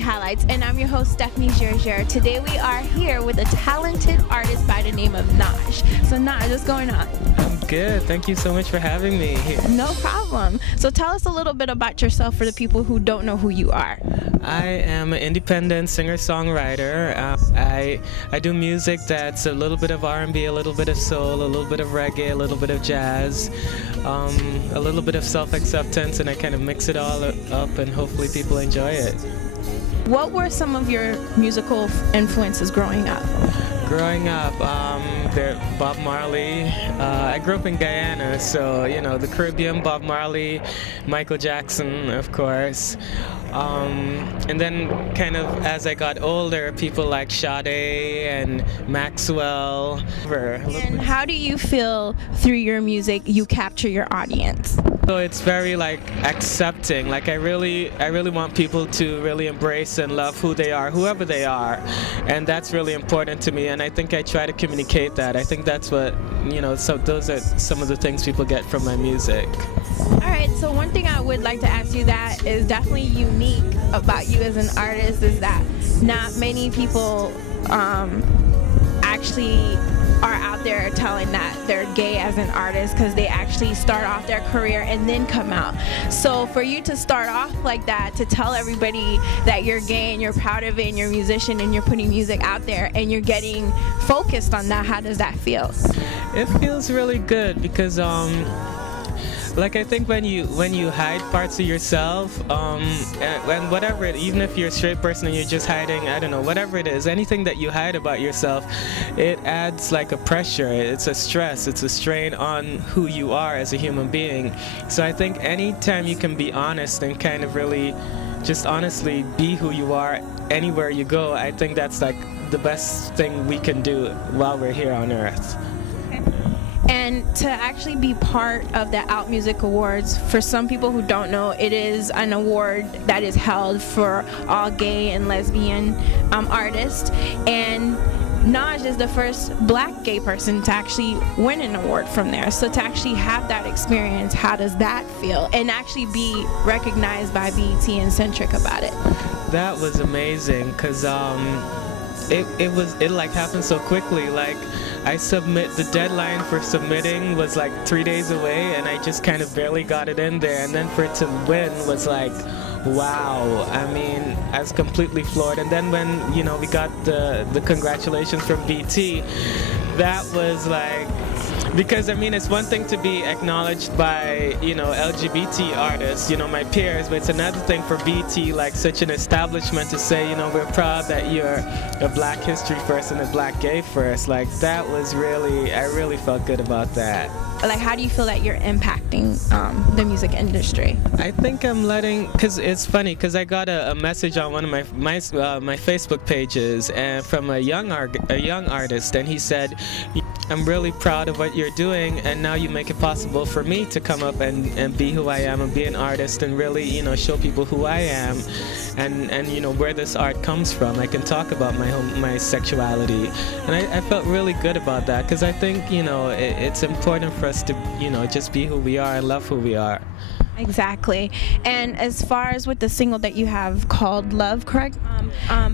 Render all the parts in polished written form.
Highlights, and I'm your host Stephanie Nhojj. Today we are here with a talented artist by the name of Nhojj. So Nhojj, what's going on? I'm good. Thank you so much for having me here. No problem. So tell us a little bit about yourself for the people who don't know who you are. I am an independent singer-songwriter. I do music that's a little bit of R&B, a little bit of soul, a little bit of reggae, a little bit of jazz, a little bit of self-acceptance, and I kind of mix it all up and hopefully people enjoy it. What were some of your musical influences growing up? Growing up, Bob Marley. I grew up in Guyana, so you know the Caribbean, Bob Marley, Michael Jackson, of course. And then kind of as I got older, people like Sade and Maxwell. And how do you feel through your music you capture your audience? So it's very like accepting. Like I really want people to really embrace and love who they are, whoever they are, and that's really important to me. And I think I try to communicate that. I think that's what So those are some of the things people get from my music. All right. So one thing I would like to ask you that is definitely unique about you as an artist is that not many people actually are out there telling that they're gay as an artist because they actually start off their career and then come out. So for you to start off like that, to tell everybody that you're gay and you're proud of it and you're a musician and you're putting music out there and you're getting focused on that, how does that feel? It feels really good because like I think when you hide parts of yourself, and whatever even if you're a straight person and you're just hiding, I don't know, whatever it is, anything that you hide about yourself, it adds like a pressure, it's a stress, it's a strain on who you are as a human being. So I think anytime you can be honest and kind of really just honestly be who you are anywhere you go, I think that's like the best thing we can do while we're here on Earth. And to actually be part of the Out Music Awards, for some people who don't know, it is an award that is held for all gay and lesbian artists. And Nhojj is the first black gay person to actually win an award from there. So to actually have that experience, how does that feel? And actually be recognized by BET and Centric about it. That was amazing because it like happened so quickly. Like the deadline for submitting was like 3 days away and I just kind of barely got it in there, and then for it to win was like, wow. I mean, I was completely floored. And then when we got the congratulations from BT, that was like, because I mean it's one thing to be acknowledged by LGBT artists, my peers, but it's another thing for BT, like such an establishment, to say we're proud that you're a Black History first and a Black gay first. Like that was really, I really felt good about that. Like, how do you feel that you're impacting the music industry? I think I'm because it's funny, because I got a message on one of my Facebook pages and from a young artist, and he said, I'm really proud of what you're doing, and now you make it possible for me to come up and be who I am and be an artist and really show people who I am and where this art comes from. I can talk about my sexuality, and I felt really good about that, because I think it's important for us to just be who we are and love who we are. Exactly. And as far as with the single that you have called Love, correct?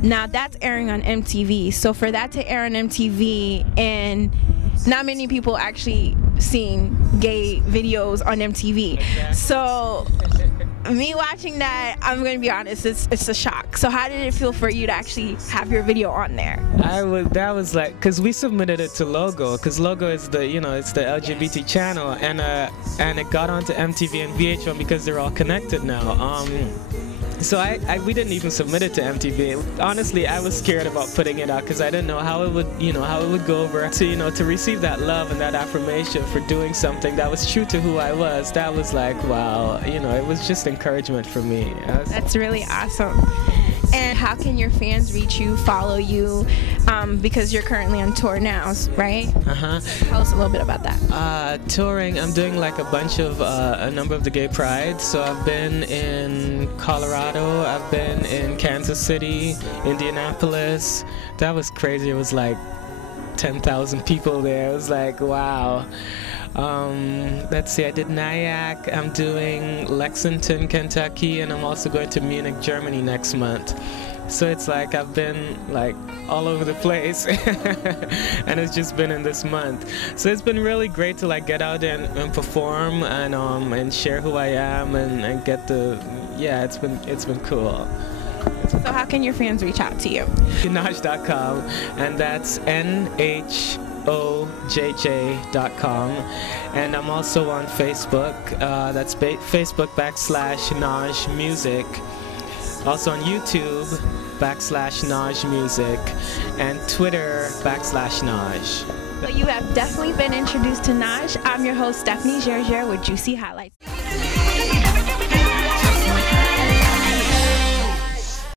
Now that's airing on MTV. So for that to air on MTV, and not many people actually seeing gay videos on MTV. Exactly. So me watching that, I'm going to be honest, it's a shock. So how did it feel for you to actually have your video on there? That was like, because we submitted it to Logo, because Logo is the it's the LGBT channel, and it got onto MTV and VH1 because they're all connected now. So we didn't even submit it to MTV. Honestly, I was scared about putting it out because I didn't know how it would go over. To receive that love and that affirmation for doing something that was true to who I was, that was like, wow, it was just encouragement for me. That's really awesome. And how can your fans reach you, follow you, because you're currently on tour now, right? Tell us a little bit about that. Touring, I'm doing like a number of the gay prides. So I've been in Colorado, I've been in Kansas City, Indianapolis. That was crazy. It was like 10,000 people there. It was like, wow. Let's see, I did Nyack, I'm doing Lexington, Kentucky, and I'm also going to Munich, Germany next month. So it's like I've been like all over the place and it's just been in this month. So it's been really great to like get out and perform and share who I am and get the, yeah, it's been cool. So how can your fans reach out to you? Nhojj.com, and that's NHOJJ.com, and I'm also on Facebook. That's Facebook.com/Nhojj Music. Also on YouTube /Nhojj Music, and Twitter /Nhojj. So you have definitely been introduced to Nhojj. I'm your host Stephanie Gerger with Juicy Highlights.